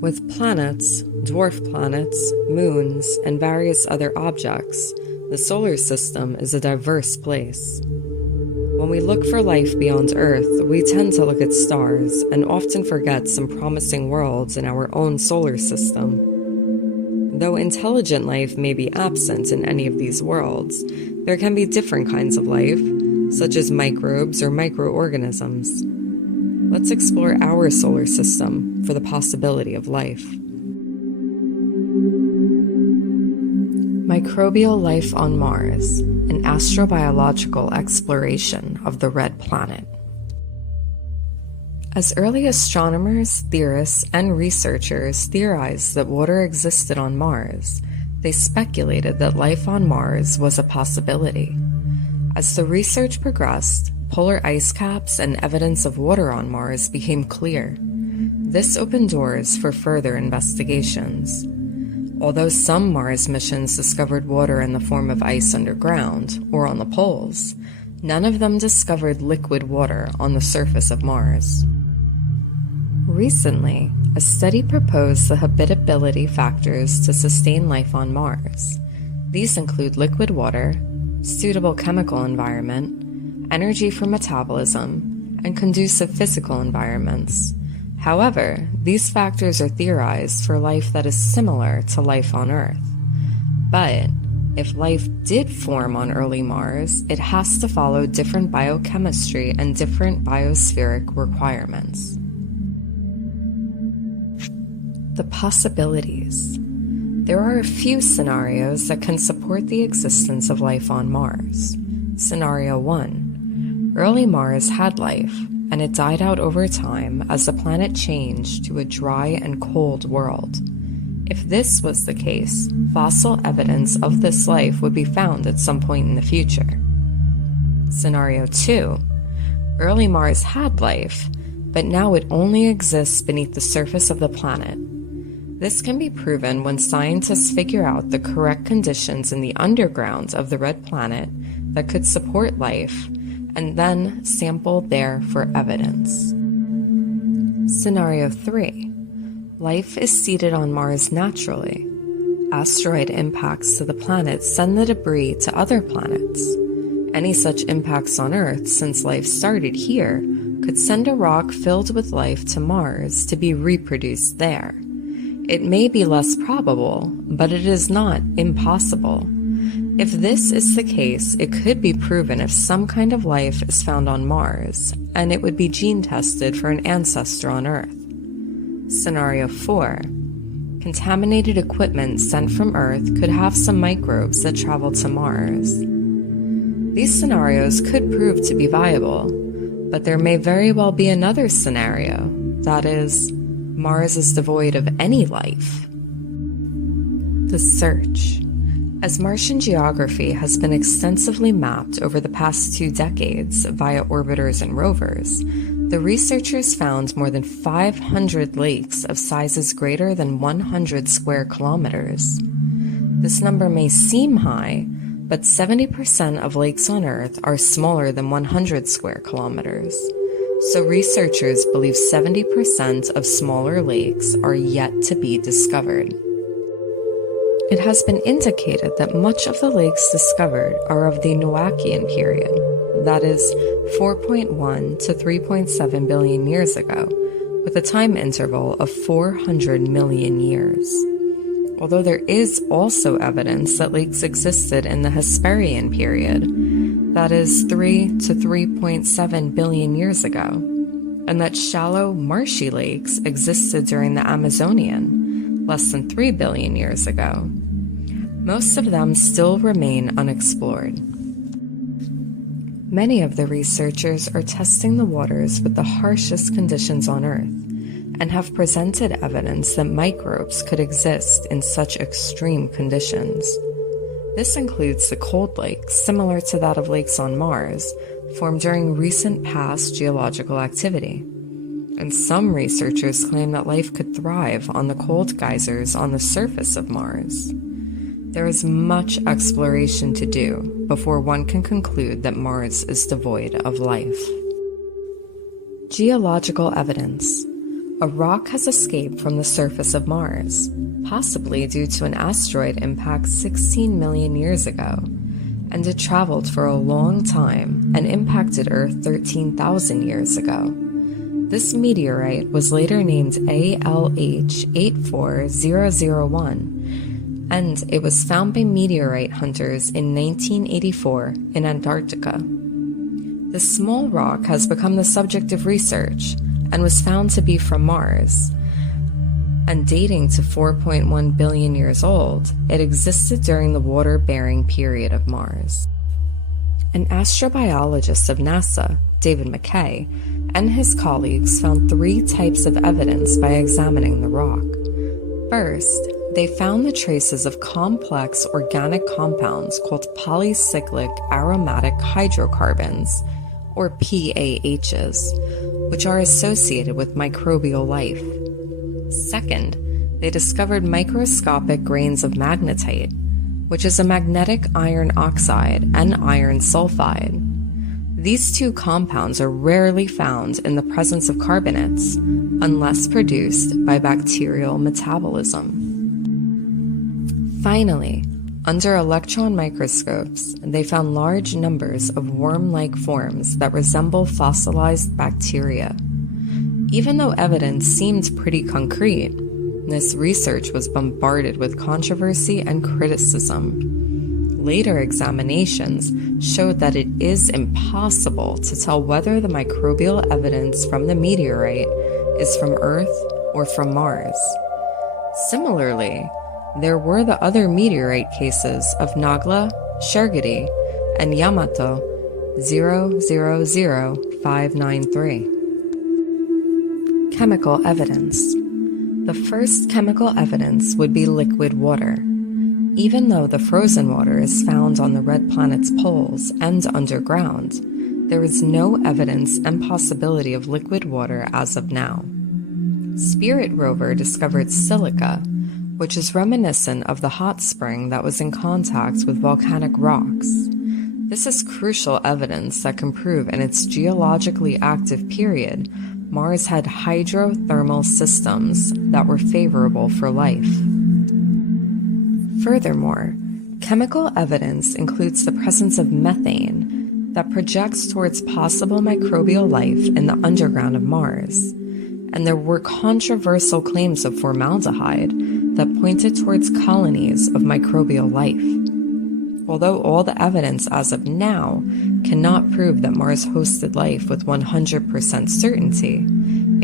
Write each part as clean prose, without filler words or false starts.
With planets, dwarf planets, moons, and various other objects, the solar system is a diverse place. When we look for life beyond Earth, we tend to look at stars and often forget some promising worlds in our own solar system. Though intelligent life may be absent in any of these worlds, there can be different kinds of life, such as microbes or microorganisms. Let's explore our solar system for the possibility of life. Microbial life on Mars, an astrobiological exploration of the red planet. As early astronomers, theorists, and researchers theorized that water existed on Mars, they speculated that life on Mars was a possibility. As the research progressed, polar ice caps and evidence of water on Mars became clear. This opened doors for further investigations. Although some Mars missions discovered water in the form of ice underground, or on the poles, none of them discovered liquid water on the surface of Mars. Recently, a study proposed the habitability factors to sustain life on Mars. These include liquid water, suitable chemical environment, energy for metabolism, and conducive physical environments. However, these factors are theorized for life that is similar to life on Earth. But if life did form on early Mars, it has to follow different biochemistry and different biospheric requirements. The possibilities. There are a few scenarios that can support the existence of life on Mars. Scenario 1. Early Mars had life, and it died out over time as the planet changed to a dry and cold world. If this was the case, fossil evidence of this life would be found at some point in the future. Scenario 2. Early Mars had life, but now it only exists beneath the surface of the planet. This can be proven when scientists figure out the correct conditions in the underground of the red planet that could support life, and then sample there for evidence. Scenario 3. Life is seeded on Mars naturally. Asteroid impacts to the planet send the debris to other planets. Any such impacts on Earth, since life started here, could send a rock filled with life to Mars to be reproduced there. It may be less probable, but it is not impossible. If this is the case, it could be proven if some kind of life is found on Mars, and it would be gene tested for an ancestor on Earth. Scenario 4. Contaminated equipment sent from Earth could have some microbes that travel to Mars. These scenarios could prove to be viable, but there may very well be another scenario, that is, Mars is devoid of any life. The search. As Martian geography has been extensively mapped over the past 2 decades via orbiters and rovers, the researchers found more than 500 lakes of sizes greater than 100 square kilometers. This number may seem high, but 70% of lakes on Earth are smaller than 100 square kilometers. So researchers believe 70% of smaller lakes are yet to be discovered. It has been indicated that much of the lakes discovered are of the Noachian period, that is, 4.1 to 3.7 billion years ago, with a time interval of 400 million years. Although there is also evidence that lakes existed in the Hesperian period, that is 3 to 3.7 billion years ago, and that shallow, marshy lakes existed during the Amazonian, less than 3 billion years ago. Most of them still remain unexplored. Many of the researchers are testing the waters with the harshest conditions on Earth, and have presented evidence that microbes could exist in such extreme conditions. This includes the cold lakes, similar to that of lakes on Mars, formed during recent past geological activity. And some researchers claim that life could thrive on the cold geysers on the surface of Mars. There is much exploration to do before one can conclude that Mars is devoid of life. Geological evidence. a rock has escaped from the surface of Mars, possibly due to an asteroid impact 16 million years ago, and it traveled for a long time and impacted Earth 13,000 years ago. This meteorite was later named ALH 84001, and it was found by meteorite hunters in 1984 in Antarctica. This small rock has become the subject of research and was found to be from Mars. And dating to 4.1 billion years old, it existed during the water-bearing period of Mars. An astrobiologist of NASA, David McKay, and his colleagues found 3 types of evidence by examining the rock. First, they found the traces of complex organic compounds called polycyclic aromatic hydrocarbons, or PAHs, which are associated with microbial life. Second, they discovered microscopic grains of magnetite, which is a magnetic iron oxide and iron sulfide. These 2 compounds are rarely found in the presence of carbonates, unless produced by bacterial metabolism. Finally, under electron microscopes, they found large numbers of worm-like forms that resemble fossilized bacteria. Even though evidence seemed pretty concrete, this research was bombarded with controversy and criticism. Later examinations showed that it is impossible to tell whether the microbial evidence from the meteorite is from Earth or from Mars. Similarly, there were the other meteorite cases of Nagla, Shergadi, and Yamato 000593. Chemical evidence. The first chemical evidence would be liquid water. Even though the frozen water is found on the red planet's poles and underground, there is no evidence and possibility of liquid water as of now. Spirit rover discovered silica, which is reminiscent of the hot spring that was in contact with volcanic rocks. This is crucial evidence that can prove in its geologically active period, Mars had hydrothermal systems that were favorable for life. Furthermore, chemical evidence includes the presence of methane that projects towards possible microbial life in the underground of Mars, and there were controversial claims of formaldehyde that pointed towards colonies of microbial life. Although all the evidence as of now cannot prove that Mars hosted life with 100% certainty,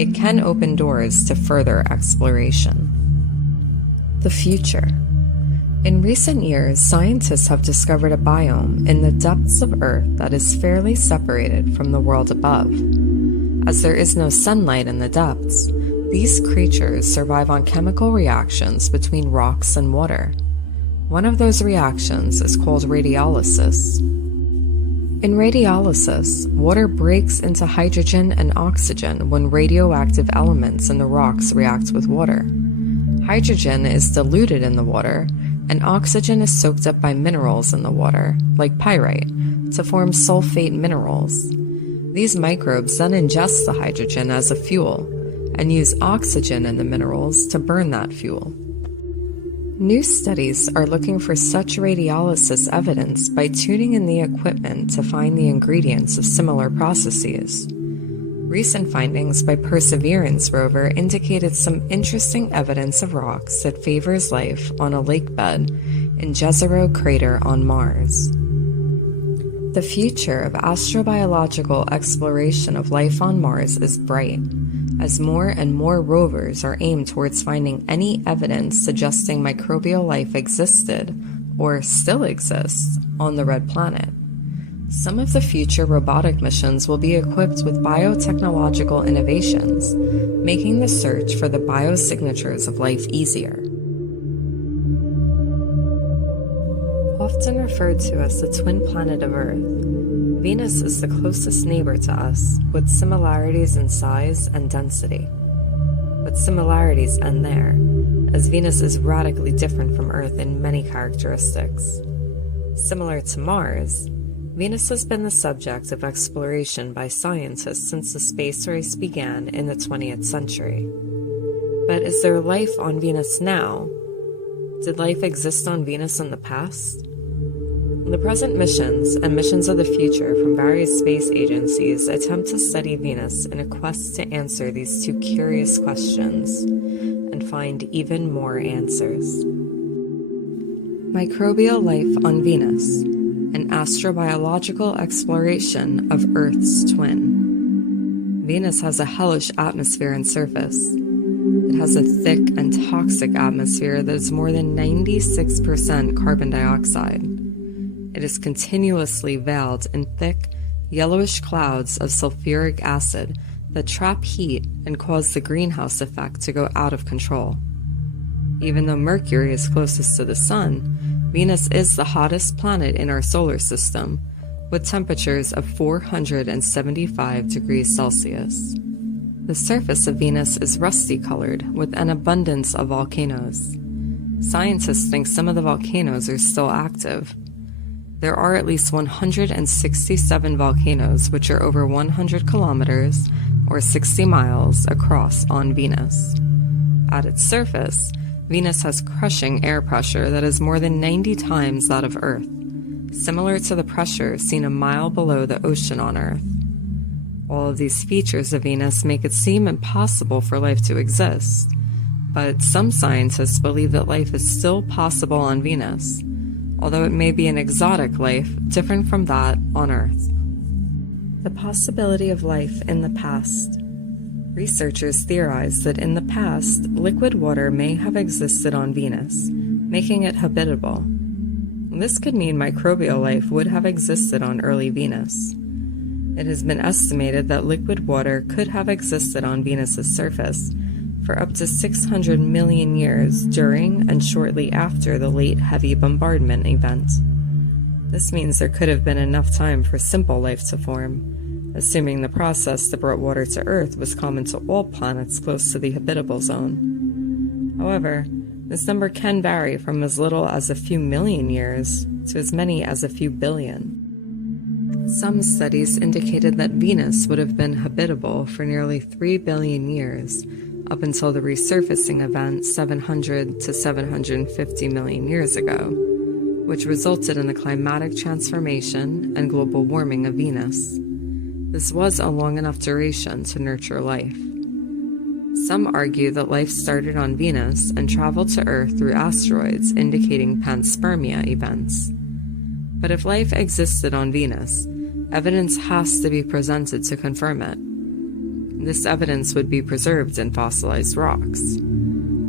it can open doors to further exploration. The future. In recent years, scientists have discovered a biome in the depths of Earth that is fairly separated from the world above. As there is no sunlight in the depths, these creatures survive on chemical reactions between rocks and water. One of those reactions is called radiolysis. In radiolysis, water breaks into hydrogen and oxygen when radioactive elements in the rocks react with water. Hydrogen is diluted in the water, and oxygen is soaked up by minerals in the water, like pyrite, to form sulfate minerals. These microbes then ingest the hydrogen as a fuel, and use oxygen in the minerals to burn that fuel. New studies are looking for such radiolysis evidence by tuning in the equipment to find the ingredients of similar processes. Recent findings by Perseverance rover indicated some interesting evidence of rocks that favors life on a lake bed in Jezero crater on Mars. The future of astrobiological exploration of life on Mars is bright, as more and more rovers are aimed towards finding any evidence suggesting microbial life existed, or still exists, on the red planet. Some of the future robotic missions will be equipped with biotechnological innovations, making the search for the biosignatures of life easier. Often referred to as the twin planet of Earth, Venus is the closest neighbor to us, with similarities in size and density. But similarities end there, as Venus is radically different from Earth in many characteristics. Similar to Mars, Venus has been the subject of exploration by scientists since the space race began in the 20th century. But is there life on Venus now? Did life exist on Venus in the past? The present missions and missions of the future from various space agencies attempt to study Venus in a quest to answer these two curious questions and find even more answers. Microbial life on Venus, an astrobiological exploration of Earth's twin. Venus has a hellish atmosphere and surface. It has a thick and toxic atmosphere that is more than 96% carbon dioxide. It is continuously veiled in thick, yellowish clouds of sulfuric acid that trap heat and cause the greenhouse effect to go out of control. Even though Mercury is closest to the Sun, Venus is the hottest planet in our solar system, with temperatures of 475 degrees Celsius. The surface of Venus is rusty-colored, with an abundance of volcanoes. Scientists think some of the volcanoes are still active. There are at least 167 volcanoes which are over 100 kilometers, or 60 miles, across on Venus. At its surface, Venus has crushing air pressure that is more than 90 times that of Earth, similar to the pressure seen a mile below the ocean on Earth. All of these features of Venus make it seem impossible for life to exist, but some scientists believe that life is still possible on Venus, although it may be an exotic life different from that on Earth. The possibility of life in the past. Researchers theorize that in the past, liquid water may have existed on Venus, making it habitable. This could mean microbial life would have existed on early Venus. It has been estimated that liquid water could have existed on Venus's surface for up to 600 million years during and shortly after the late heavy bombardment event. This means there could have been enough time for simple life to form, assuming the process that brought water to Earth was common to all planets close to the habitable zone. However, this number can vary from as little as a few million years to as many as a few billion. Some studies indicated that Venus would have been habitable for nearly 3 billion years, up until the resurfacing event 700 to 750 million years ago, which resulted in the climatic transformation and global warming of Venus. This was a long enough duration to nurture life. Some argue that life started on Venus and traveled to Earth through asteroids, indicating panspermia events. But if life existed on Venus, evidence has to be presented to confirm it. This evidence would be preserved in fossilized rocks.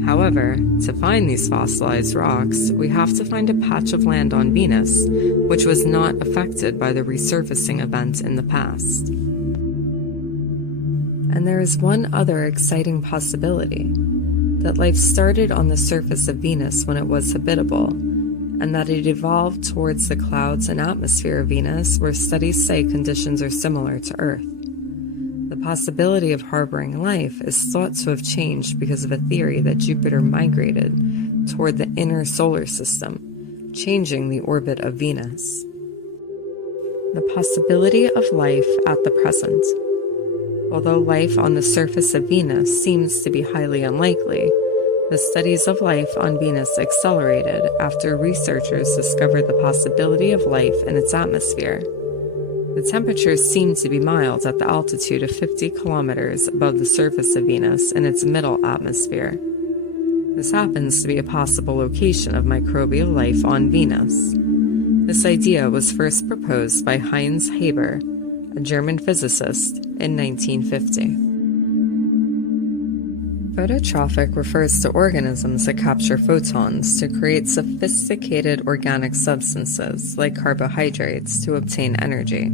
However, to find these fossilized rocks, we have to find a patch of land on Venus which was not affected by the resurfacing event in the past. And there is one other exciting possibility, that life started on the surface of Venus when it was habitable, and that it evolved towards the clouds and atmosphere of Venus where studies say conditions are similar to Earth. The possibility of harboring life is thought to have changed because of a theory that Jupiter migrated toward the inner solar system, changing the orbit of Venus. The possibility of life at the present. Although life on the surface of Venus seems to be highly unlikely, the studies of life on Venus accelerated after researchers discovered the possibility of life in its atmosphere. The temperatures seem to be mild at the altitude of 50 kilometers above the surface of Venus in its middle atmosphere. This happens to be a possible location of microbial life on Venus. This idea was first proposed by Heinz Haber, a German physicist, in 1950. Phototrophic refers to organisms that capture photons to create sophisticated organic substances like carbohydrates to obtain energy.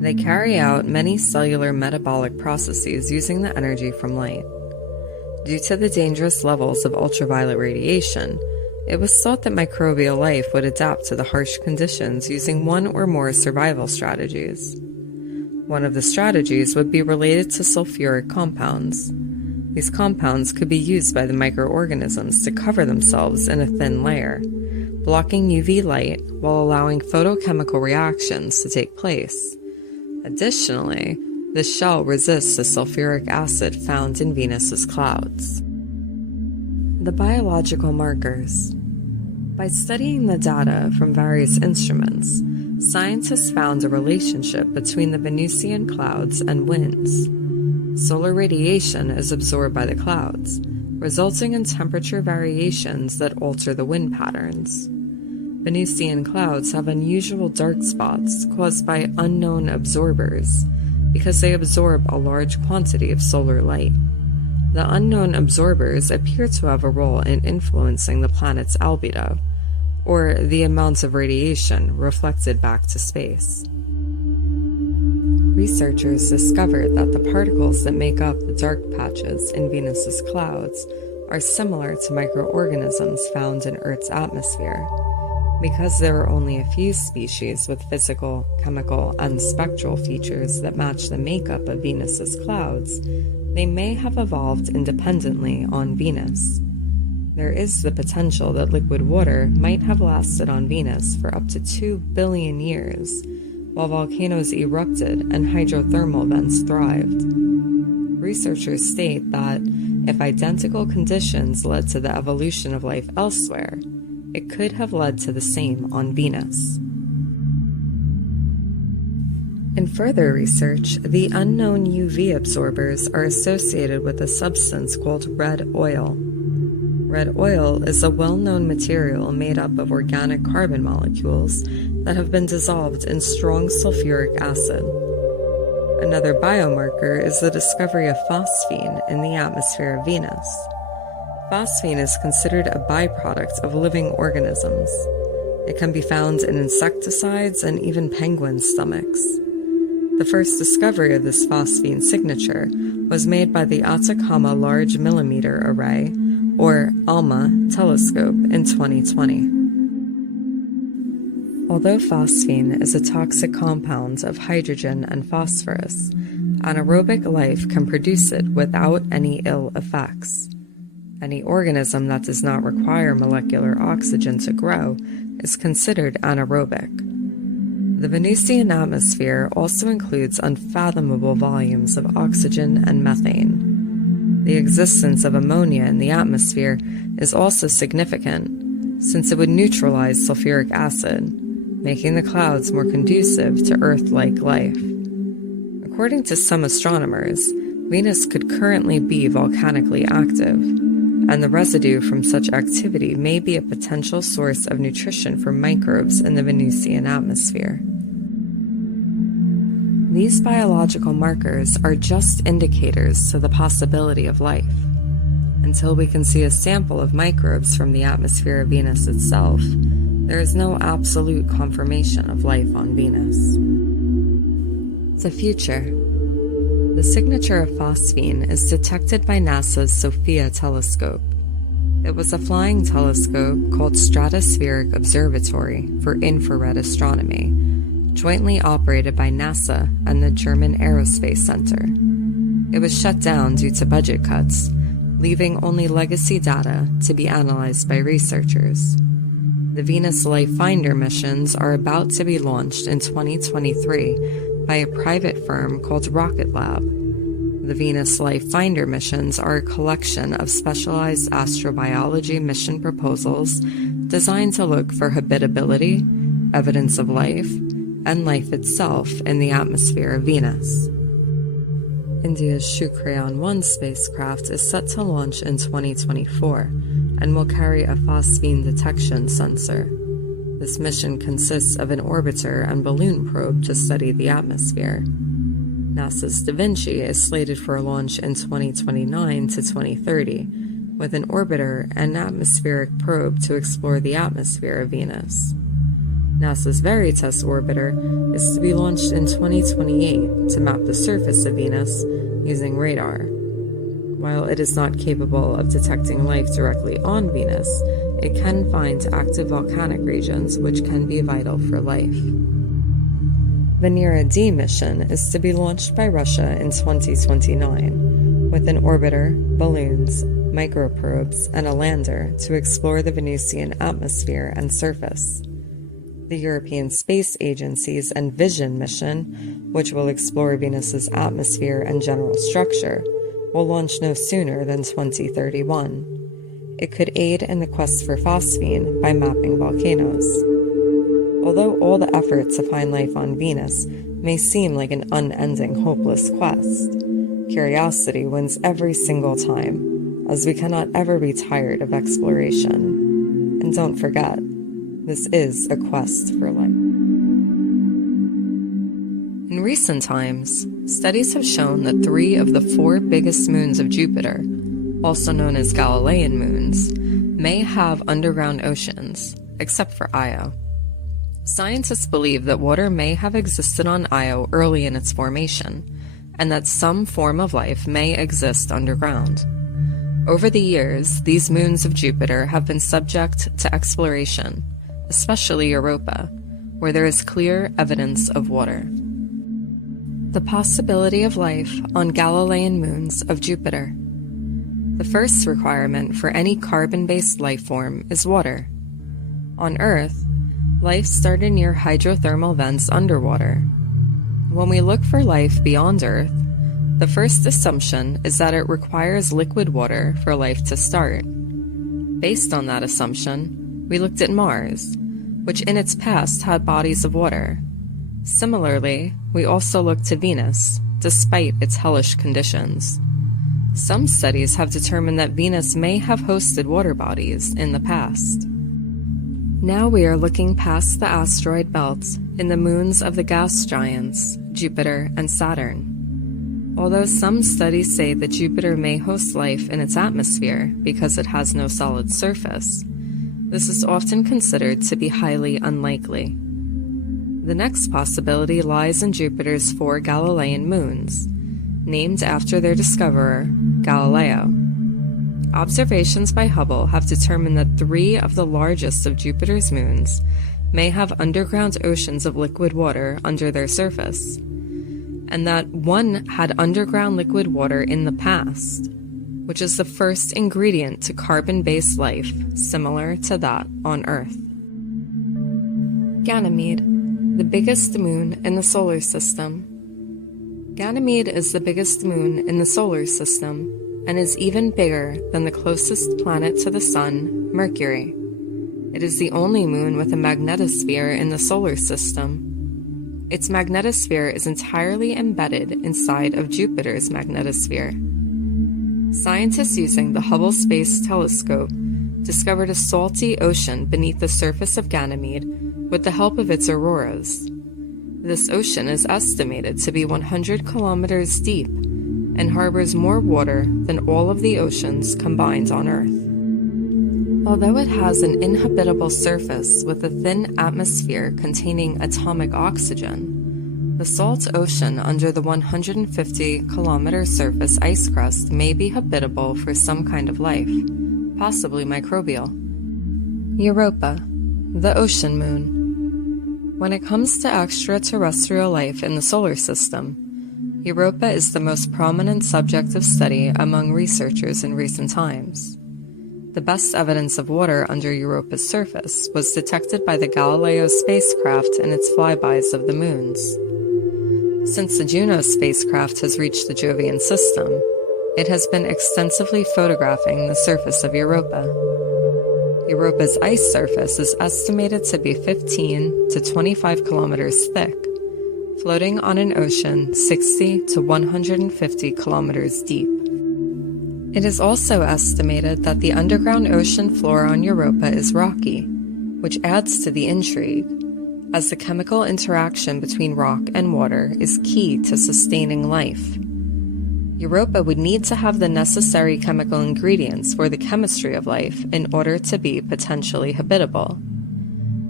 They carry out many cellular metabolic processes using the energy from light. Due to the dangerous levels of ultraviolet radiation, it was thought that microbial life would adapt to the harsh conditions using one or more survival strategies. One of the strategies would be related to sulfuric compounds. These compounds could be used by the microorganisms to cover themselves in a thin layer, blocking UV light while allowing photochemical reactions to take place. Additionally, the shell resists the sulfuric acid found in Venus's clouds. The biological markers. By studying the data from various instruments, scientists found a relationship between the Venusian clouds and winds. Solar radiation is absorbed by the clouds, resulting in temperature variations that alter the wind patterns. Venusian clouds have unusual dark spots caused by unknown absorbers because they absorb a large quantity of solar light. The unknown absorbers appear to have a role in influencing the planet's albedo, or the amount of radiation reflected back to space. Researchers discovered that the particles that make up the dark patches in Venus's clouds are similar to microorganisms found in Earth's atmosphere. Because there are only a few species with physical, chemical, and spectral features that match the makeup of Venus's clouds, they may have evolved independently on Venus. There is the potential that liquid water might have lasted on Venus for up to 2 billion years, while volcanoes erupted and hydrothermal vents thrived. Researchers state that if identical conditions led to the evolution of life elsewhere, it could have led to the same on Venus. In further research, the unknown UV absorbers are associated with a substance called red oil. Red oil is a well-known material made up of organic carbon molecules that have been dissolved in strong sulfuric acid. Another biomarker is the discovery of phosphine in the atmosphere of Venus. Phosphine is considered a byproduct of living organisms. It can be found in insecticides and even penguin stomachs. The first discovery of this phosphine signature was made by the Atacama Large Millimeter Array, or ALMA, telescope in 2020. Although phosphine is a toxic compound of hydrogen and phosphorus, anaerobic life can produce it without any ill effects. Any organism that does not require molecular oxygen to grow is considered anaerobic. The Venusian atmosphere also includes unfathomable volumes of oxygen and methane. The existence of ammonia in the atmosphere is also significant, since it would neutralize sulfuric acid, making the clouds more conducive to Earth-like life. According to some astronomers, Venus could currently be volcanically active, and the residue from such activity may be a potential source of nutrition for microbes in the Venusian atmosphere. These biological markers are just indicators to the possibility of life. Until we can see a sample of microbes from the atmosphere of Venus itself, there is no absolute confirmation of life on Venus. The future. The signature of phosphine is detected by NASA's SOFIA telescope. It was a flying telescope called Stratospheric Observatory for Infrared Astronomy, jointly operated by NASA and the German Aerospace Center. It was shut down due to budget cuts, leaving only legacy data to be analyzed by researchers. The Venus Life Finder missions are about to be launched in 2023 by a private firm called Rocket Lab. The Venus Life Finder missions are a collection of specialized astrobiology mission proposals designed to look for habitability, evidence of life, and life itself in the atmosphere of Venus. India's Shukran-1 spacecraft is set to launch in 2024 and will carry a phosphine detection sensor. This mission consists of an orbiter and balloon probe to study the atmosphere. NASA's Da Vinci is slated for a launch in 2029 to 2030, with an orbiter and atmospheric probe to explore the atmosphere of Venus. NASA's Veritas orbiter is to be launched in 2028 to map the surface of Venus using radar. While it is not capable of detecting life directly on Venus, it can find active volcanic regions which can be vital for life. Venera D mission is to be launched by Russia in 2029, with an orbiter, balloons, microprobes, and a lander to explore the Venusian atmosphere and surface. The European Space Agency's Envision mission, which will explore Venus's atmosphere and general structure, will launch no sooner than 2031. It could aid in the quest for phosphine by mapping volcanoes. Although all the effort to find life on Venus may seem like an unending, hopeless quest, curiosity wins every single time, as we cannot ever be tired of exploration. And don't forget, this is a quest for life. In recent times, studies have shown that 3 of the 4 biggest moons of Jupiter, also known as Galilean moons, may have underground oceans, except for Io. Scientists believe that water may have existed on Io early in its formation, and that some form of life may exist underground. Over the years, these moons of Jupiter have been subject to exploration, especially Europa, where there is clear evidence of water. The possibility of life on Galilean moons of Jupiter. The first requirement for any carbon-based life form is water. On Earth, life started near hydrothermal vents underwater. When we look for life beyond Earth, the first assumption is that it requires liquid water for life to start. Based on that assumption, we looked at Mars, which in its past had bodies of water. Similarly, we also looked to Venus, despite its hellish conditions. Some studies have determined that Venus may have hosted water bodies in the past. Now we are looking past the asteroid belt in the moons of the gas giants, Jupiter and Saturn. Although some studies say that Jupiter may host life in its atmosphere because it has no solid surface, this is often considered to be highly unlikely. The next possibility lies in Jupiter's 4 Galilean moons, named after their discoverer, Galileo. Observations by Hubble have determined that 3 of the largest of Jupiter's moons may have underground oceans of liquid water under their surface, and that 1 had underground liquid water in the past, which is the first ingredient to carbon-based life similar to that on Earth. Ganymede, the biggest moon in the solar system. Ganymede is the biggest moon in the solar system and is even bigger than the closest planet to the Sun, Mercury. It is the only moon with a magnetosphere in the solar system. Its magnetosphere is entirely embedded inside of Jupiter's magnetosphere. Scientists using the Hubble Space Telescope discovered a salty ocean beneath the surface of Ganymede with the help of its auroras. This ocean is estimated to be 100 kilometers deep and harbors more water than all of the oceans combined on Earth. Although it has an inhabitable surface with a thin atmosphere containing atomic oxygen, the salt ocean under the 150-kilometer surface ice crust may be habitable for some kind of life, possibly microbial. Europa, the ocean moon. When it comes to extraterrestrial life in the solar system, Europa is the most prominent subject of study among researchers in recent times. The best evidence of water under Europa's surface was detected by the Galileo spacecraft in its flybys of the moons. Since the Juno spacecraft has reached the Jovian system, it has been extensively photographing the surface of Europa. Europa's ice surface is estimated to be 15 to 25 kilometers thick, floating on an ocean 60 to 150 kilometers deep. It is also estimated that the underground ocean floor on Europa is rocky, which adds to the intrigue, as the chemical interaction between rock and water is key to sustaining life. Europa would need to have the necessary chemical ingredients for the chemistry of life in order to be potentially habitable.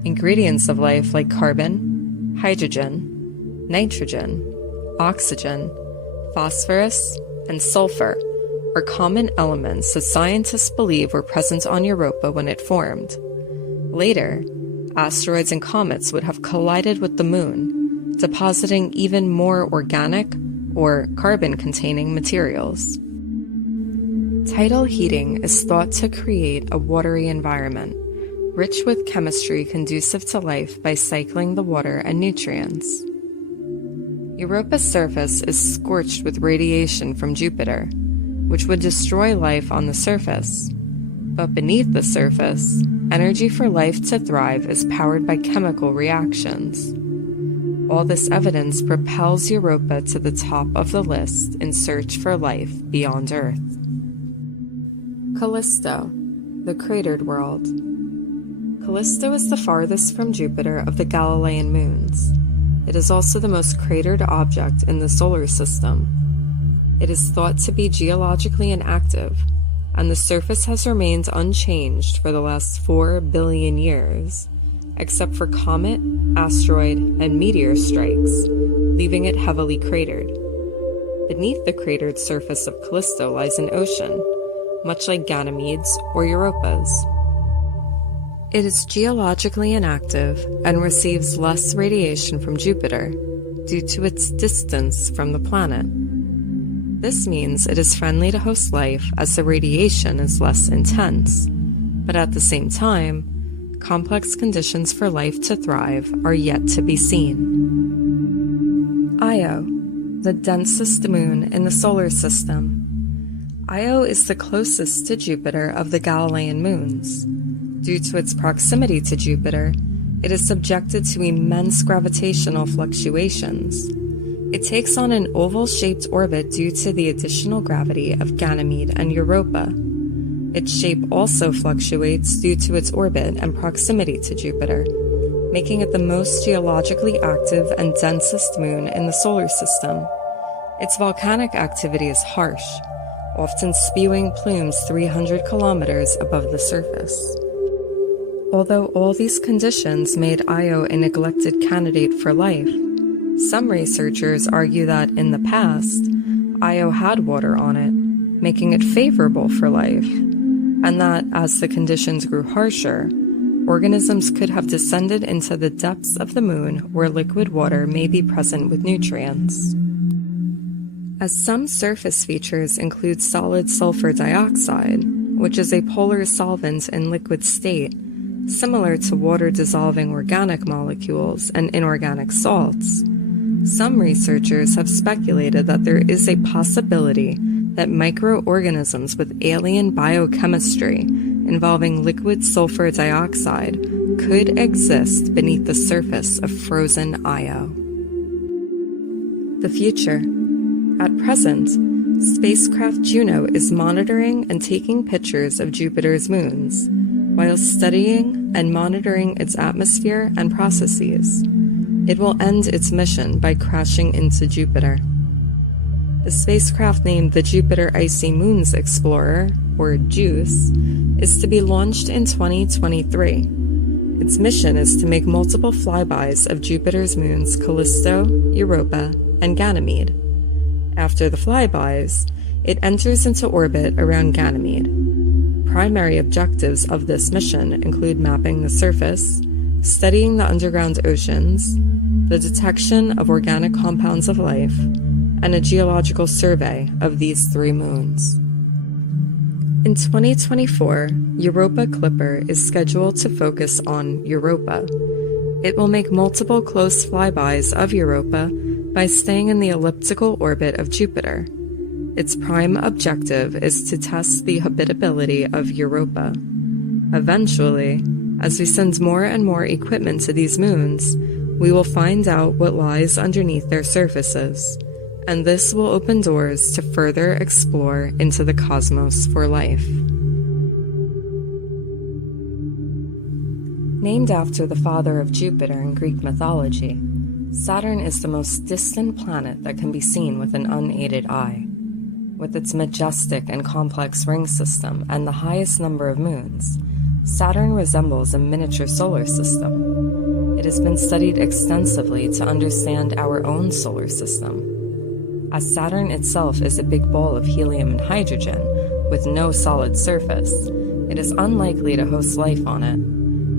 Ingredients of life like carbon, hydrogen, nitrogen, oxygen, phosphorus, and sulfur are common elements that scientists believe were present on Europa when it formed. Later, asteroids and comets would have collided with the moon, depositing even more organic or carbon-containing materials. Tidal heating is thought to create a watery environment, rich with chemistry conducive to life by cycling the water and nutrients. Europa's surface is scorched with radiation from Jupiter, which would destroy life on the surface, But beneath the surface, energy for life to thrive is powered by chemical reactions. All this evidence propels Europa to the top of the list in search for life beyond Earth. Callisto, the cratered world. Callisto is the farthest from Jupiter of the Galilean moons. It is also the most cratered object in the solar system. It is thought to be geologically inactive, and the surface has remained unchanged for the last 4 billion years, except for comet, asteroid, and meteor strikes, leaving it heavily cratered. Beneath the cratered surface of Callisto lies an ocean, much like Ganymede's or Europa's. It is geologically inactive and receives less radiation from Jupiter due to its distance from the planet. This means it is friendly to host life as the radiation is less intense, but at the same time, complex conditions for life to thrive are yet to be seen. Io, the densest moon in the solar system. Io is the closest to Jupiter of the Galilean moons. Due to its proximity to Jupiter, it is subjected to immense gravitational fluctuations. It takes on an oval-shaped orbit due to the additional gravity of Ganymede and Europa. Its shape also fluctuates due to its orbit and proximity to Jupiter, making it the most geologically active and densest moon in the solar system. Its volcanic activity is harsh, often spewing plumes 300 kilometers above the surface. Although all these conditions made Io a neglected candidate for life, some researchers argue that in the past, Io had water on it, making it favorable for life, and that as the conditions grew harsher, organisms could have descended into the depths of the moon where liquid water may be present with nutrients. As some surface features include solid sulfur dioxide, which is a polar solvent in liquid state, similar to water-dissolving organic molecules and inorganic salts, some researchers have speculated that there is a possibility that microorganisms with alien biochemistry involving liquid sulfur dioxide could exist beneath the surface of frozen Io. The future. At present, spacecraft Juno is monitoring and taking pictures of Jupiter's moons, while studying and monitoring its atmosphere and processes. It will end its mission by crashing into Jupiter. The spacecraft named the Jupiter Icy Moons Explorer, or JUICE, is to be launched in 2023. Its mission is to make multiple flybys of Jupiter's moons Callisto, Europa, and Ganymede. After the flybys, it enters into orbit around Ganymede. Primary objectives of this mission include mapping the surface, studying the underground oceans, the detection of organic compounds of life, and a geological survey of these 3 moons. In 2024, Europa Clipper is scheduled to focus on Europa. It will make multiple close flybys of Europa by staying in the elliptical orbit of Jupiter. Its prime objective is to test the habitability of Europa. Eventually, as we send more and more equipment to these moons, we will find out what lies underneath their surfaces, and this will open doors to further explore into the cosmos for life. Named after the father of Jupiter in Greek mythology, Saturn is the most distant planet that can be seen with an unaided eye. With its majestic and complex ring system and the highest number of moons, Saturn resembles a miniature solar system. It has been studied extensively to understand our own solar system. As Saturn itself is a big ball of helium and hydrogen with no solid surface, it is unlikely to host life on it.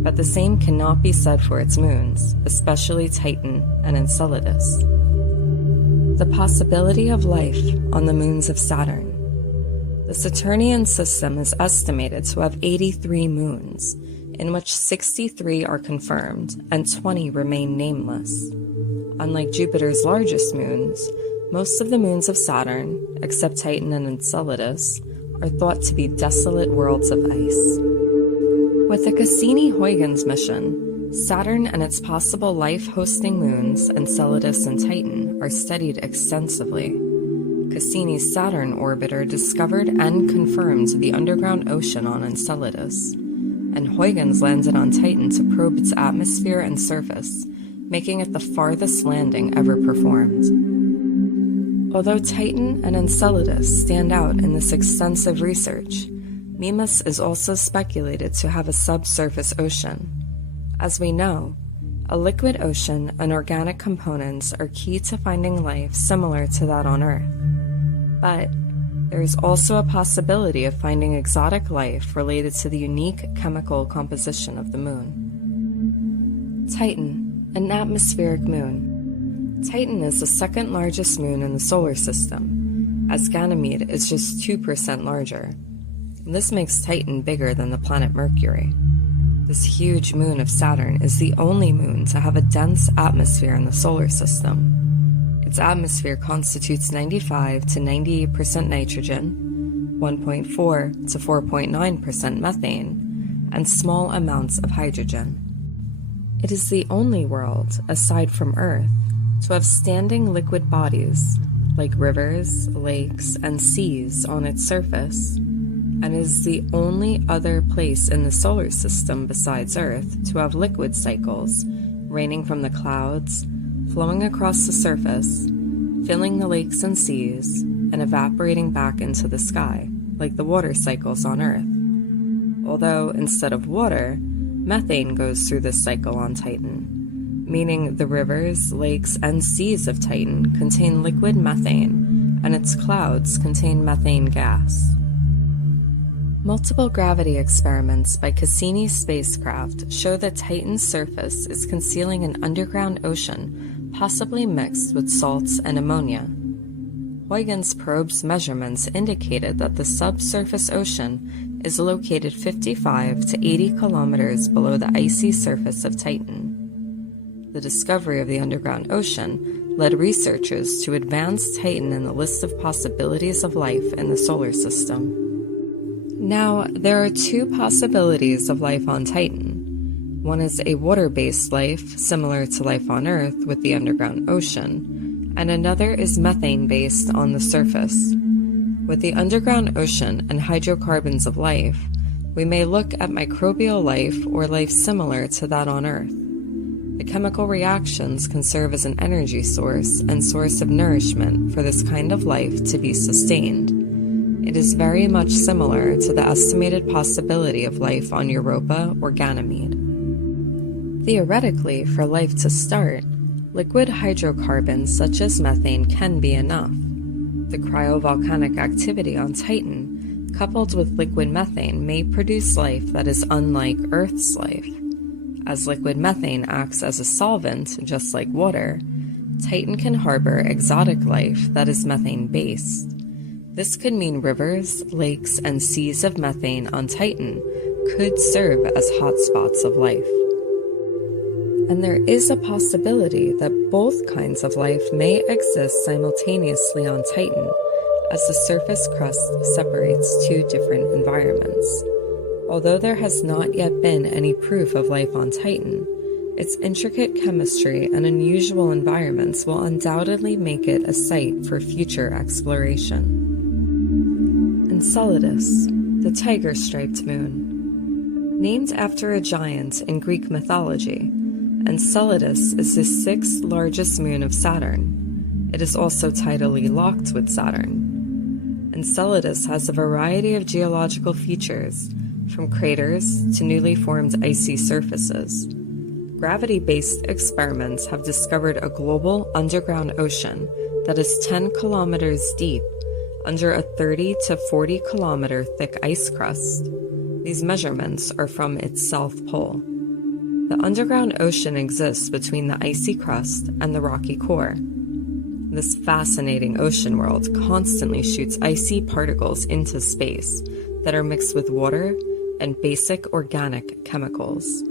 But the same cannot be said for its moons, especially Titan and Enceladus. The possibility of life on the moons of Saturn. The Saturnian system is estimated to have 83 moons, in which 63 are confirmed and 20 remain nameless. Unlike Jupiter's largest moons, most of the moons of Saturn, except Titan and Enceladus, are thought to be desolate worlds of ice. With the Cassini-Huygens mission, Saturn and its possible life-hosting moons, Enceladus and Titan, are studied extensively. Cassini's Saturn orbiter discovered and confirmed the underground ocean on Enceladus, and Huygens landed on Titan to probe its atmosphere and surface, making it the farthest landing ever performed. Although Titan and Enceladus stand out in this extensive research, Mimas is also speculated to have a subsurface ocean. As we know, a liquid ocean and organic components are key to finding life similar to that on Earth. But there is also a possibility of finding exotic life related to the unique chemical composition of the Moon. Titan, an atmospheric moon. Titan is the second largest moon in the solar system, as Ganymede is just 2% larger. This makes Titan bigger than the planet Mercury. This huge moon of Saturn is the only moon to have a dense atmosphere in the solar system. Its atmosphere constitutes 95 to 98% nitrogen, 1.4 to 4.9% methane, and small amounts of hydrogen. It is the only world, aside from Earth, to have standing liquid bodies, like rivers, lakes, and seas on its surface, and is the only other place in the solar system besides Earth to have liquid cycles, raining from the clouds, flowing across the surface, filling the lakes and seas, and evaporating back into the sky, like the water cycles on Earth. Although, instead of water, methane goes through this cycle on Titan, meaning the rivers, lakes, and seas of Titan contain liquid methane, and its clouds contain methane gas. Multiple gravity experiments by Cassini spacecraft show that Titan's surface is concealing an underground ocean, possibly mixed with salts and ammonia. Huygens probe's measurements indicated that the subsurface ocean is located 55 to 80 kilometers below the icy surface of Titan. The discovery of the underground ocean led researchers to advance Titan in the list of possibilities of life in the solar system. Now, there are two possibilities of life on Titan. One is a water-based life, similar to life on Earth with the underground ocean, and another is methane-based on the surface. With the underground ocean and hydrocarbons of life, we may look at microbial life or life similar to that on Earth. The chemical reactions can serve as an energy source and source of nourishment for this kind of life to be sustained. It is very much similar to the estimated possibility of life on Europa or Ganymede. Theoretically, for life to start, liquid hydrocarbons such as methane can be enough. The cryovolcanic activity on Titan, coupled with liquid methane, may produce life that is unlike Earth's life. As liquid methane acts as a solvent, just like water, Titan can harbor exotic life that is methane-based. This could mean rivers, lakes, and seas of methane on Titan could serve as hotspots of life. And there is a possibility that both kinds of life may exist simultaneously on Titan, as the surface crust separates two different environments. Although there has not yet been any proof of life on Titan, its intricate chemistry and unusual environments will undoubtedly make it a site for future exploration. Enceladus, the tiger-striped moon. Named after a giant in Greek mythology, Enceladus is the sixth largest moon of Saturn. It is also tidally locked with Saturn. Enceladus has a variety of geological features, from craters to newly formed icy surfaces. Gravity-based experiments have discovered a global underground ocean that is 10 kilometers deep under a 30 to 40 kilometer thick ice crust. These measurements are from its south pole. The underground ocean exists between the icy crust and the rocky core. This fascinating ocean world constantly shoots icy particles into space that are mixed with water and basic organic chemicals.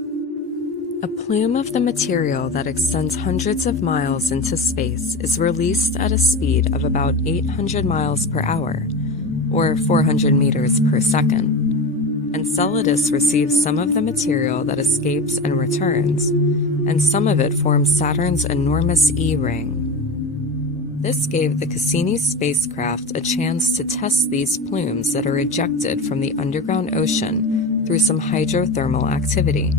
A plume of the material that extends hundreds of miles into space is released at a speed of about 800 miles per hour, or 400 meters per second. Enceladus receives some of the material that escapes and returns, and some of it forms Saturn's enormous E-ring. This gave the Cassini spacecraft a chance to test these plumes that are ejected from the underground ocean through some hydrothermal activity.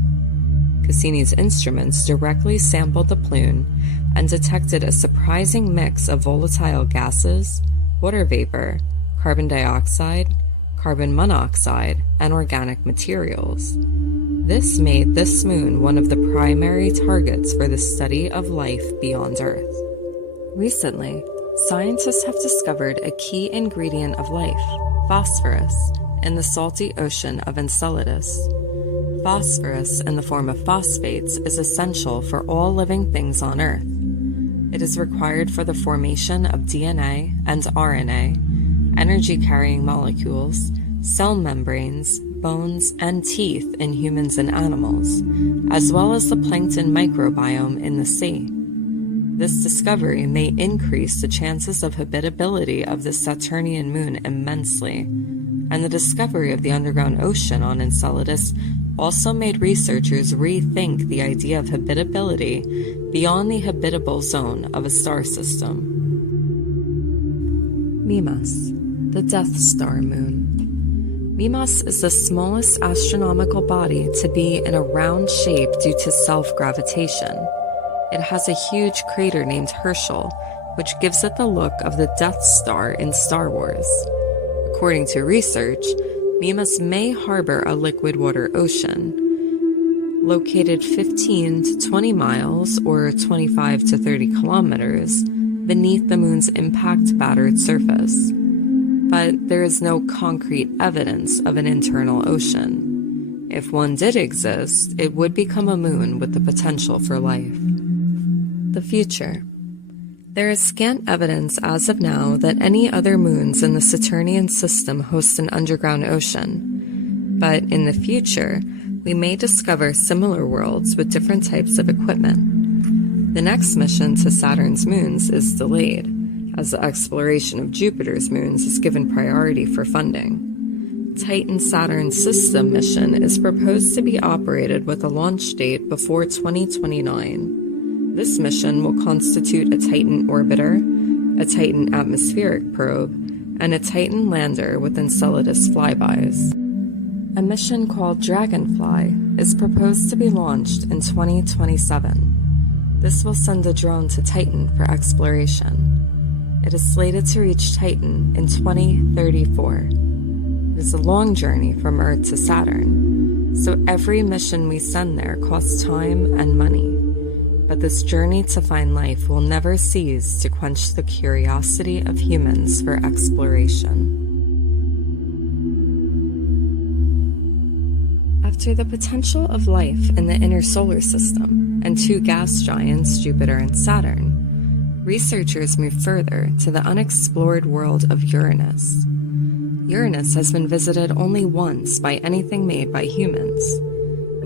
Cassini's instruments directly sampled the plume and detected a surprising mix of volatile gases, water vapor, carbon dioxide, carbon monoxide, and organic materials. This made this moon one of the primary targets for the study of life beyond Earth. Recently, scientists have discovered a key ingredient of life, phosphorus, in the salty ocean of Enceladus. Phosphorus, in the form of phosphates, is essential for all living things on Earth. It is required for the formation of DNA and RNA, energy-carrying molecules, cell membranes, bones, and teeth in humans and animals, as well as the plankton microbiome in the sea. This discovery may increase the chances of habitability of the Saturnian moon immensely, and the discovery of the underground ocean on Enceladus also made researchers rethink the idea of habitability beyond the habitable zone of a star system. Mimas, the Death Star moon. Mimas is the smallest astronomical body to be in a round shape due to self-gravitation. It has a huge crater named Herschel, which gives it the look of the Death Star in Star Wars. According to research, Mimas may harbor a liquid water ocean, located 15 to 20 miles or 25 to 30 kilometers beneath the moon's impact-battered surface. But there is no concrete evidence of an internal ocean. If one did exist, it would become a moon with the potential for life. The future. There is scant evidence as of now that any other moons in the Saturnian system host an underground ocean, but in the future, we may discover similar worlds with different types of equipment. The next mission to Saturn's moons is delayed, as the exploration of Jupiter's moons is given priority for funding. Titan-Saturn system mission is proposed to be operated with a launch date before 2029. This mission will constitute a Titan orbiter, a Titan atmospheric probe, and a Titan lander with Enceladus flybys. A mission called Dragonfly is proposed to be launched in 2027. This will send a drone to Titan for exploration. It is slated to reach Titan in 2034. It is a long journey from Earth to Saturn, so every mission we send there costs time and money. But this journey to find life will never cease to quench the curiosity of humans for exploration. After the potential of life in the inner solar system and two gas giants, Jupiter and Saturn, researchers move further to the unexplored world of Uranus. Uranus has been visited only once by anything made by humans.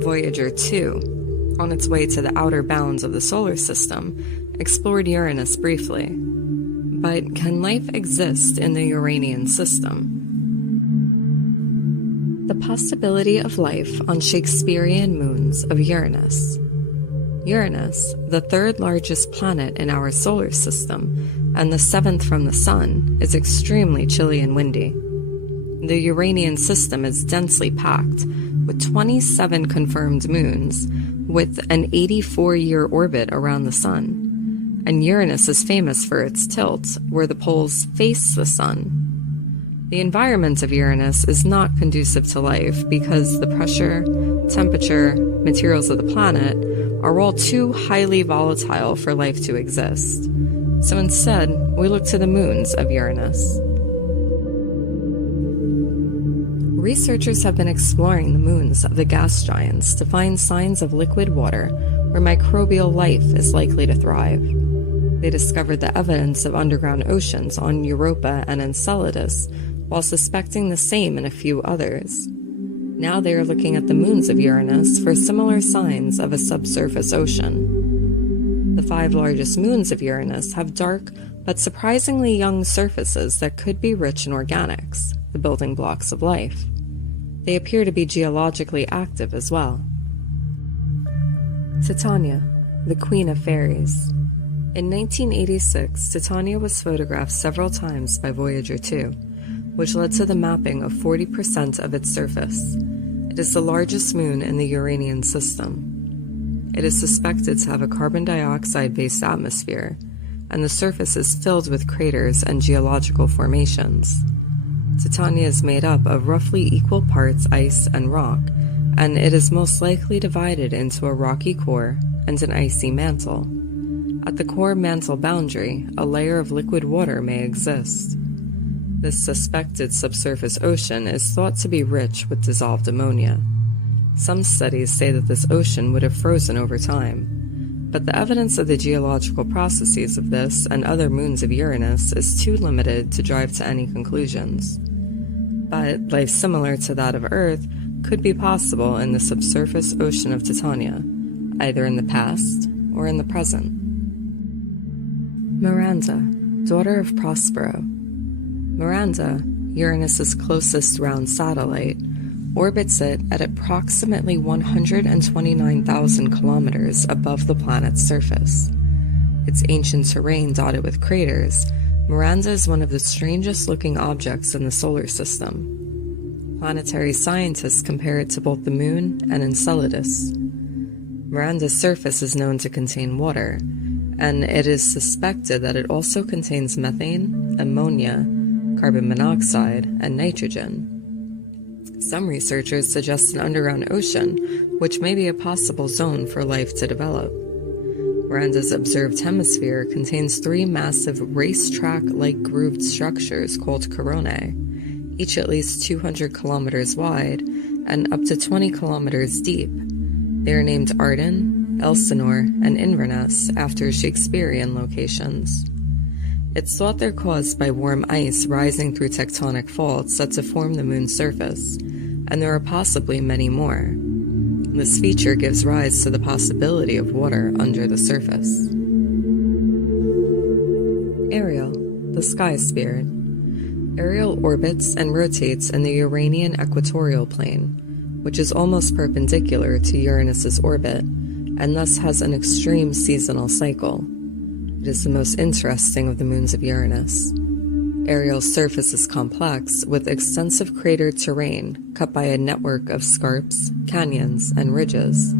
Voyager 2, on its way to the outer bounds of the solar system, explored Uranus briefly. But can life exist in the Uranian system? The possibility of life on Shakespearean moons of Uranus. Uranus, the third largest planet in our solar system, and the seventh from the Sun, is extremely chilly and windy. The Uranian system is densely packed, with 27 confirmed moons, with an 84-year orbit around the Sun. And Uranus is famous for its tilt, where the poles face the Sun. The environment of Uranus is not conducive to life because the pressure, temperature, materials of the planet are all too highly volatile for life to exist. So instead, we look to the moons of Uranus. Researchers have been exploring the moons of the gas giants to find signs of liquid water where microbial life is likely to thrive. They discovered the evidence of underground oceans on Europa and Enceladus, while suspecting the same in a few others. Now they are looking at the moons of Uranus for similar signs of a subsurface ocean. The 5 largest moons of Uranus have dark, but surprisingly young surfaces that could be rich in organics, the building blocks of life. They appear to be geologically active as well. Titania, the Queen of Fairies. In 1986, Titania was photographed several times by Voyager 2, which led to the mapping of 40% of its surface. It is the largest moon in the Uranian system. It is suspected to have a carbon dioxide-based atmosphere, and the surface is filled with craters and geological formations. Titania is made up of roughly equal parts ice and rock, and it is most likely divided into a rocky core and an icy mantle. At the core mantle boundary, a layer of liquid water may exist. This suspected subsurface ocean is thought to be rich with dissolved ammonia. Some studies say that this ocean would have frozen over time, but the evidence of the geological processes of this and other moons of Uranus is too limited to drive to any conclusions. But life similar to that of Earth could be possible in the subsurface ocean of Titania, either in the past or in the present. Miranda, daughter of Prospero. Miranda, Uranus's closest round satellite, orbits it at approximately 129,000 kilometers above the planet's surface. Its ancient terrain dotted with craters, Miranda is one of the strangest-looking objects in the solar system. Planetary scientists compare it to both the Moon and Enceladus. Miranda's surface is known to contain water, and it is suspected that it also contains methane, ammonia, carbon monoxide, and nitrogen. Some researchers suggest an underground ocean, which may be a possible zone for life to develop. Miranda's observed hemisphere contains 3 massive racetrack-like grooved structures called coronae, each at least 200 kilometers wide and up to 20 kilometers deep. They are named Arden, Elsinore, and Inverness after Shakespearean locations. It's thought they're caused by warm ice rising through tectonic faults that deform the moon's surface, and there are possibly many more. This feature gives rise to the possibility of water under the surface. Ariel, the sky spirit. Ariel orbits and rotates in the Uranian equatorial plane, which is almost perpendicular to Uranus's orbit, and thus has an extreme seasonal cycle. It is the most interesting of the moons of Uranus. Ariel's surface is complex, with extensive cratered terrain cut by a network of scarps, canyons, and ridges.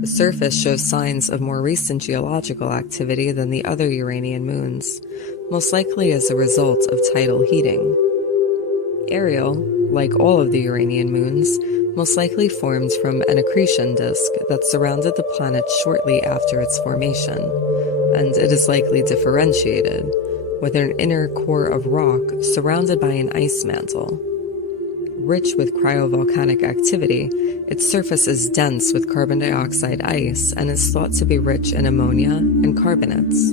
The surface shows signs of more recent geological activity than the other Uranian moons, most likely as a result of tidal heating. Ariel, like all of the Uranian moons, most likely formed from an accretion disk that surrounded the planet shortly after its formation, and it is likely differentiated, with an inner core of rock surrounded by an ice mantle. Rich with cryovolcanic activity, its surface is dense with carbon dioxide ice and is thought to be rich in ammonia and carbonates.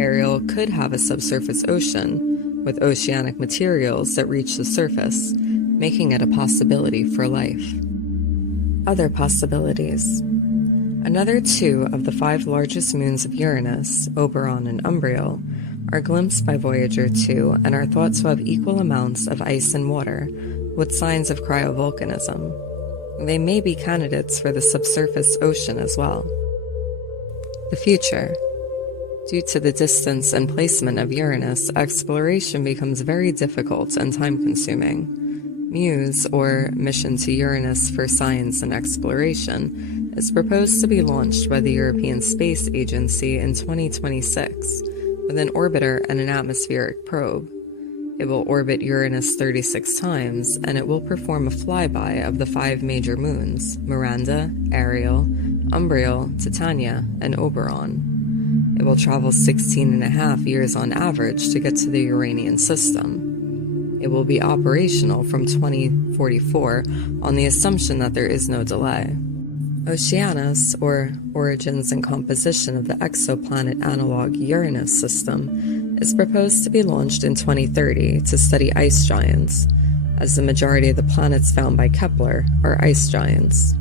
Ariel could have a subsurface ocean, with oceanic materials that reach the surface, making it a possibility for life. Other possibilities. Another 2 of the 5 largest moons of Uranus, Oberon and Umbriel, are glimpsed by Voyager 2 and are thought to have equal amounts of ice and water, with signs of cryovolcanism. They may be candidates for the subsurface ocean as well. The future. Due to the distance and placement of Uranus, exploration becomes very difficult and time-consuming. MUSE, or Mission to Uranus for Science and Exploration, is proposed to be launched by the European Space Agency in 2026, with an orbiter and an atmospheric probe. It will orbit Uranus 36 times, and it will perform a flyby of the 5 major moons, Miranda, Ariel, Umbriel, Titania, and Oberon. It will travel 16.5 years on average to get to the Uranian system. It will be operational from 2044 on the assumption that there is no delay. Oceanus, or Origins and Composition of the Exoplanet Analog Uranus System, is proposed to be launched in 2030 to study ice giants, as the majority of the planets found by Kepler are ice giants.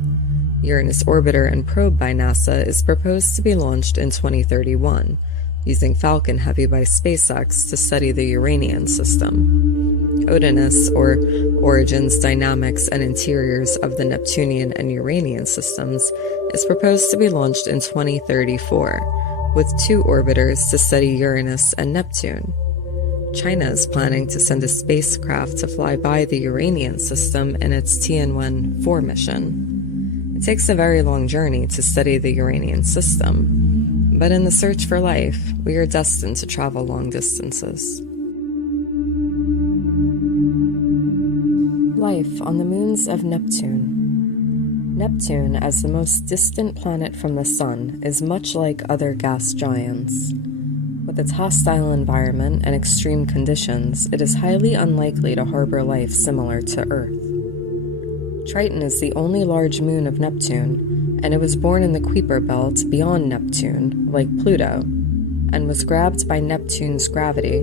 Uranus Orbiter and Probe by NASA is proposed to be launched in 2031, using Falcon Heavy by SpaceX to study the Uranian system. Uranus, or Origins, Dynamics, and Interiors of the Neptunian and Uranian systems, is proposed to be launched in 2034, with 2 orbiters to study Uranus and Neptune. China is planning to send a spacecraft to fly by the Uranian system in its Tianwen-4 mission. It takes a very long journey to study the Uranian system, but in the search for life, we are destined to travel long distances. Life on the moons of Neptune. Neptune, as the most distant planet from the Sun, is much like other gas giants. With its hostile environment and extreme conditions, it is highly unlikely to harbor life similar to Earth. Triton is the only large moon of Neptune, and it was born in the Kuiper belt beyond Neptune, like Pluto, and was grabbed by Neptune's gravity,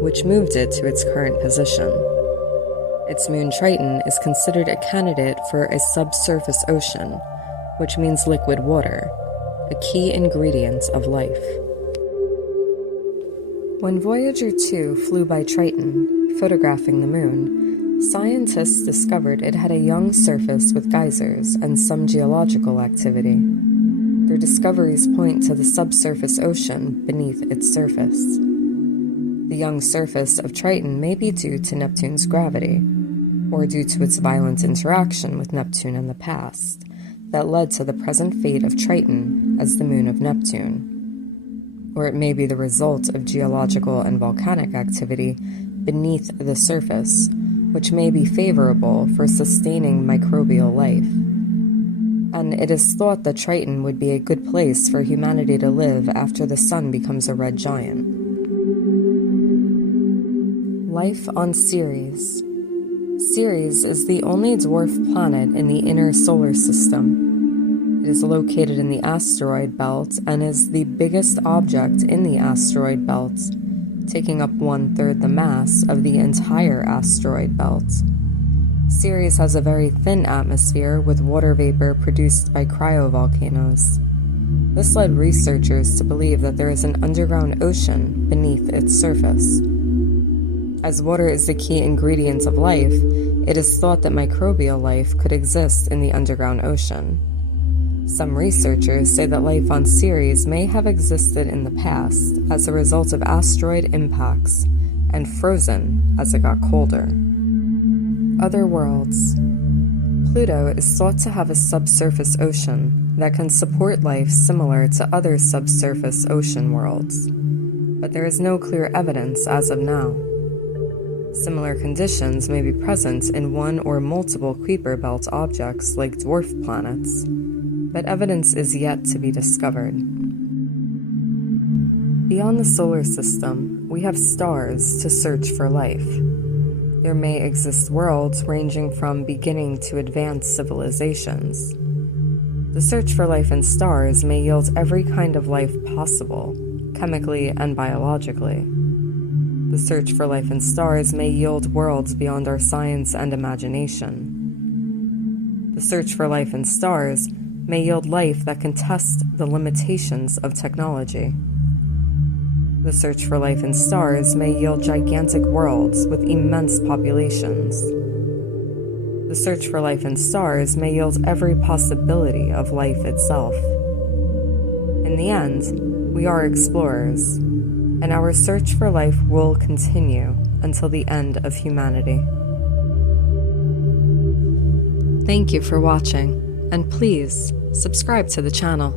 which moved it to its current position. Its moon Triton is considered a candidate for a subsurface ocean, which means liquid water, a key ingredient of life. When Voyager 2 flew by Triton, photographing the moon, scientists discovered it had a young surface with geysers and some geological activity. Their discoveries point to the subsurface ocean beneath its surface. The young surface of Triton may be due to Neptune's gravity, or due to its violent interaction with Neptune in the past, that led to the present fate of Triton as the moon of Neptune. Or it may be the result of geological and volcanic activity beneath the surface, which may be favorable for sustaining microbial life. And it is thought that Triton would be a good place for humanity to live after the Sun becomes a red giant. Life on Ceres. Ceres is the only dwarf planet in the inner solar system. It is located in the asteroid belt and is the biggest object in the asteroid belt, taking up 1/3 the mass of the entire asteroid belt. Ceres has a very thin atmosphere with water vapor produced by cryovolcanoes. This led researchers to believe that there is an underground ocean beneath its surface. As water is the key ingredient of life, it is thought that microbial life could exist in the underground ocean. Some researchers say that life on Ceres may have existed in the past as a result of asteroid impacts and frozen as it got colder. Other worlds. Pluto is thought to have a subsurface ocean that can support life similar to other subsurface ocean worlds, but there is no clear evidence as of now. Similar conditions may be present in one or multiple Kuiper belt objects like dwarf planets, but evidence is yet to be discovered. Beyond the solar system, we have stars to search for life. There may exist worlds ranging from beginning to advanced civilizations. The search for life in stars may yield every kind of life possible, chemically and biologically. The search for life in stars may yield worlds beyond our science and imagination. The search for life in stars may yield life that can test the limitations of technology. The search for life in stars may yield gigantic worlds with immense populations. The search for life in stars may yield every possibility of life itself. In the end, we are explorers, and our search for life will continue until the end of humanity. Thank you for watching, and please subscribe to the channel.